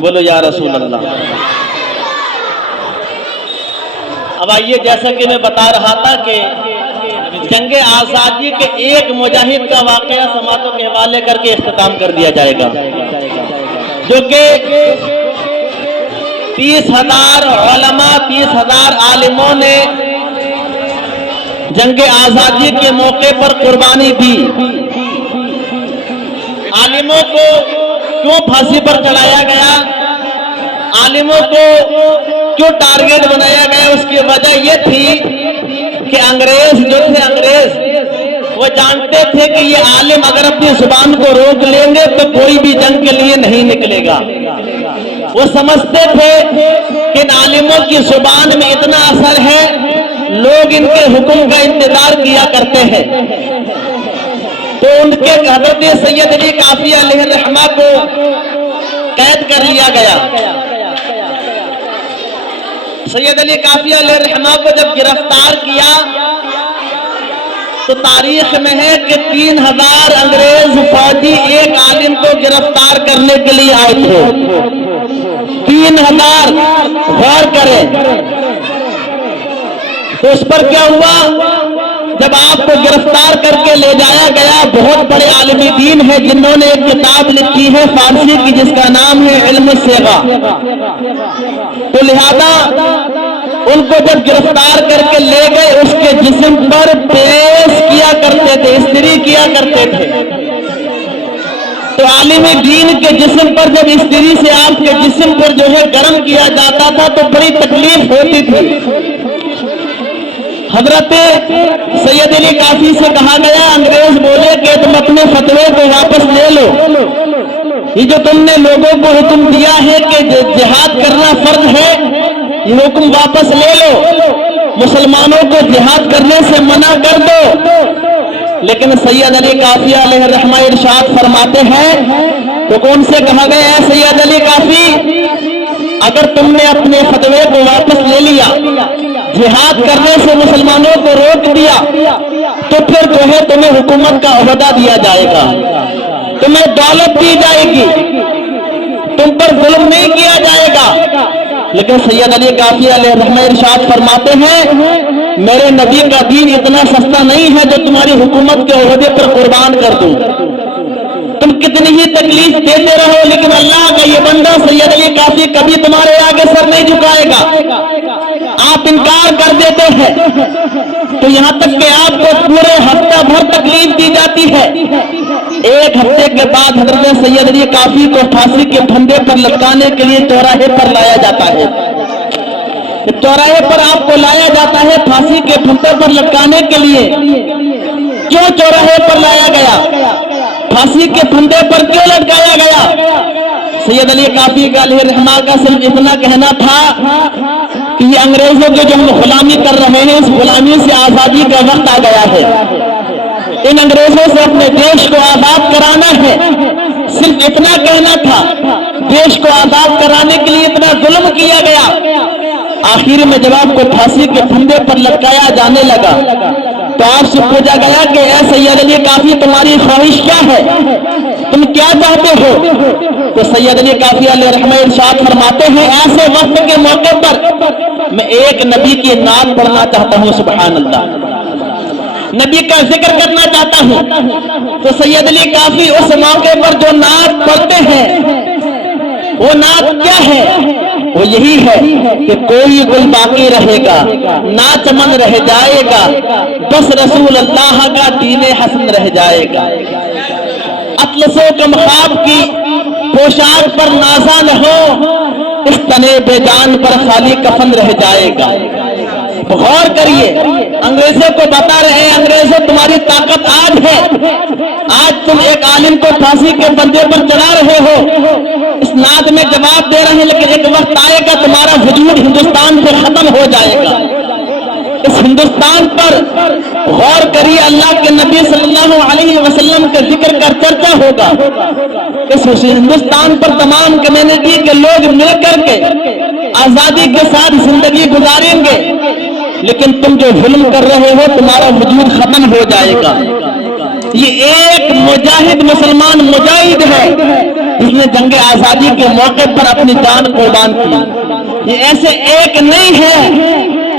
بولو یا رسول اللہ۔ اب آئیے، جیسا کہ میں بتا رہا تھا کہ جنگ آزادی کے ایک مجاہد کا واقعہ سماعتوں کے حوالے کر کے اختتام کر دیا جائے گا، جو کہ 30,000 علماء، 30,000 عالموں نے جنگ آزادی کے موقع پر قربانی دی۔ عالموں کو کیوں پھانسی پر چڑھایا گیا، عالموں کو کیوں ٹارگٹ بنایا گیا، اس کی وجہ یہ تھی کہ انگریز جو تھے، انگریز وہ جانتے تھے کہ یہ عالم اگر اپنی زبان کو روک لیں گے تو کوئی بھی جنگ کے لیے نہیں نکلے گا۔ وہ سمجھتے تھے کہ ان عالموں کی زبان میں اتنا اثر ہے، لوگ ان کے حکم کا انتظار کیا کرتے ہیں۔ تو ان کے حضرت سید علی کافی علیہ الرحمہ کو قید کر لیا گیا۔ سید علی کافی علیہ الرحمہ کو جب گرفتار کیا تو تاریخ میں ہے کہ 3,000 انگریز فوجی ایک عالم کو گرفتار کرنے کے لیے آئے تھے۔ 3,000، غور کریں۔ تو اس پر کیا ہوا؟ جب آپ کو گرفتار کر کے لے جایا گیا، بہت بڑے عالم دین ہیں جنہوں نے ایک کتاب لکھی ہے فارسی کی جس کا نام ہے علم الصیغہ، تو لہذا ان کو جب گرفتار کر کے لے گئے اس کے جسم پر پیش کیا کرتے تھے، استری کیا کرتے تھے۔ تو عالم دین کے جسم پر جب استری سے آپ کے جسم پر جو ہے گرم کیا جاتا تھا تو بڑی تکلیف ہوتی تھی۔ حضرت سید علی کافی سے کہا گیا، انگریز بولے کہ تم اپنے فتوے کو واپس لے لو، یہ جو تم نے لوگوں کو حکم دیا ہے کہ جہاد کرنا فرض ہے، یہ حکم واپس لے لو، مسلمانوں کو جہاد کرنے سے منع کر دو۔ لیکن سید علی کافی علیہ الرحمہ ارشاد فرماتے ہیں، تو کون سے کہا گیا ہے سید علی کافی، اگر تم نے اپنے فتوے کو واپس لے لیا، جہاد کرنے سے مسلمانوں کو روک دیا، تو پھر جو ہے تمہیں حکومت کا عہدہ دیا جائے گا، تمہیں دولت دی جائے گی، تم پر ظلم نہیں کیا جائے گا۔ لیکن سید علی کافی علیہ الرحمہ ارشاد فرماتے ہیں، میرے نبی کا دین اتنا سستا نہیں ہے جو تمہاری حکومت کے عہدے پر قربان کر دوں۔ تم کتنی ہی تکلیف دیتے رہو لیکن اللہ کا یہ بندہ سید علی کافی کبھی تمہارے آگے سر نہیں جھکائے گا۔ آپ انکار کر دیتے ہیں تو یہاں تک کہ آپ کو پورے ہفتہ بھر تکلیف دی جاتی ہے۔ ایک ہفتے کے بعد حضرت سید علی کافی کو پھانسی کے پھندے پر لٹکانے کے لیے چوراہے پر لایا جاتا ہے۔ چوراہے پر آپ کو لایا جاتا ہے پھانسی کے پھندے پر لٹکانے کے لیے۔ کیوں چوراہے پر لایا گیا؟ پھانسی کے پھندے پر کیوں لٹکایا گیا؟ سید علی کافی علیہ الرحمہ کا صرف اتنا کہنا تھا کہ یہ انگریزوں کے جو ہم غلامی کر رہے ہیں اس غلامی سے آزادی کا وقت آ گیا ہے، ان انگریزوں سے اپنے دیش کو آزاد کرانا ہے، صرف اتنا کہنا تھا۔ دیش کو آزاد کرانے کے لیے اتنا ظلم کیا گیا، آخر میں جب آپ کو پھانسی کے پھندے پر لٹکایا جانے لگا تو آپ سے پوچھا گیا کہ اے سید علی کافی تمہاری خواہش کیا ہے، تم کیا چاہتے ہو؟ تو سید علی کافی علیہ الرحمہ ارشاد فرماتے ہیں، ایسے وقت کے موقع پر میں ایک نبی کی نعت پڑھنا چاہتا ہوں، سبحان اللہ، نبی کا ذکر کرنا چاہتا ہوں۔ تو سید علی کافی اس موقع پر جو نعت پڑھتے ہیں وہ نعت کیا ہے؟ وہ یہی ہے کہ کوئی گل باقی رہے گا نہ چمن رہ جائے گا، بس رسول اللہ کا دین حسن رہ جائے گا۔ اطلس و کمخاب کی پوشاک پر نازا نہ ہو، اس تنے بے جان پر خالی کفن رہ جائے گا۔ غور کریے، انگریزوں کو بتا رہے ہیں، انگریزوں تمہاری طاقت آج ہے، آج تم ایک عالم کو پھانسی کے پھندے پر چڑھا رہے ہو، اس نعت میں جواب دے رہے ہیں، لیکن ایک وقت آئے گا تمہارا وجود ہندوستان سے ختم ہو جائے گا۔ اس ہندوستان پر غور کریے، اللہ کے نبی صلی اللہ علیہ وسلم کے ذکر کا چرچا ہوگا، اس ہندوستان پر تمام کمیونٹی کے لوگ مل کر کے آزادی کے ساتھ زندگی گزاریں گے، لیکن تم جو ظلم کر رہے ہو تمہارا وجود ختم ہو جائے گا۔ یہ ایک مجاہد مسلمان مجاہد ہے جس نے جنگ آزادی کے موقع پر اپنی جان قربان کی. یہ ایسے ایک نہیں ہے.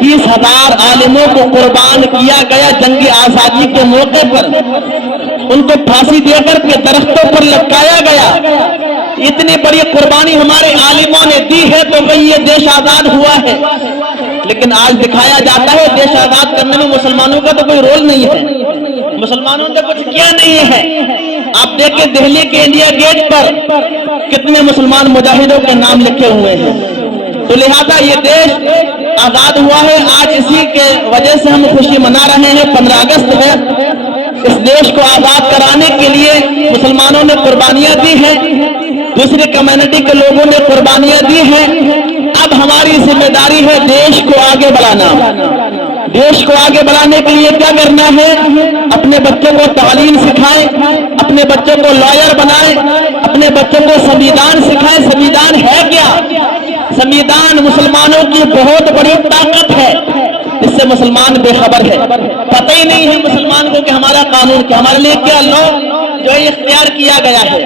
30,000 عالموں کو قربان کیا گیا جنگ آزادی کے موقع پر. ان کو پھانسی دے کر کے درختوں پر لٹکایا گیا. اتنی بڑی قربانی ہمارے عالموں نے دی ہے تو بھئی یہ دیش آزاد ہوا ہے. لیکن آج دکھایا جاتا ہے دیش آزاد کرنے میں مسلمانوں کا تو کوئی رول نہیں ہے, مسلمانوں نے کچھ کیا نہیں ہے. آپ دیکھیں دہلی کے انڈیا گیٹ پر کتنے مسلمان مجاہدوں کے نام لکھے ہوئے ہیں. تو لہذا یہ دیش آزاد ہوا ہے. آج اسی کے وجہ سے ہم خوشی منا رہے ہیں. 15 اگست ہے. اس دیش کو آزاد کرانے کے لیے مسلمانوں نے قربانیاں دی ہیں, دوسری کمیونٹی کے لوگوں نے قربانیاں دی ہیں. اب ہماری ذمہ داری ہے دیش کو آگے بڑھانا. دیش کو آگے بڑھانے کے لیے کیا کرنا ہے؟ اپنے بچوں کو تعلیم سکھائیں, اپنے بچوں کو لائر بنائیں, اپنے بچوں کو سنویدھان سکھائیں. سنویدھان ہے کیا؟ سنویدھان مسلمانوں کی بہت بڑی طاقت ہے. اس سے مسلمان بے خبر ہے, پتہ ہی نہیں ہے مسلمان کو کہ ہمارا قانون کیا, ہمارے لیے کیا لا جو اختیار کیا گیا ہے.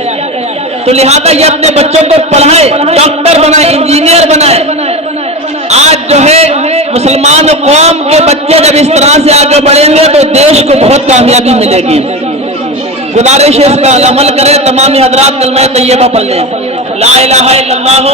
تو لہذا یہ اپنے بچوں کو پڑھائے, ڈاکٹر بنائے, انجینئر بنائے. آج جو ہے مسلمان قوم کے بچے جب اس طرح سے آگے بڑھیں گے تو دیش کو بہت کامیابی ملے گی. گزارش ہے اس کا عمل کرے. تمام حضرات کلمہ طیبہ پڑھ لیں, لا الہ الا اللہ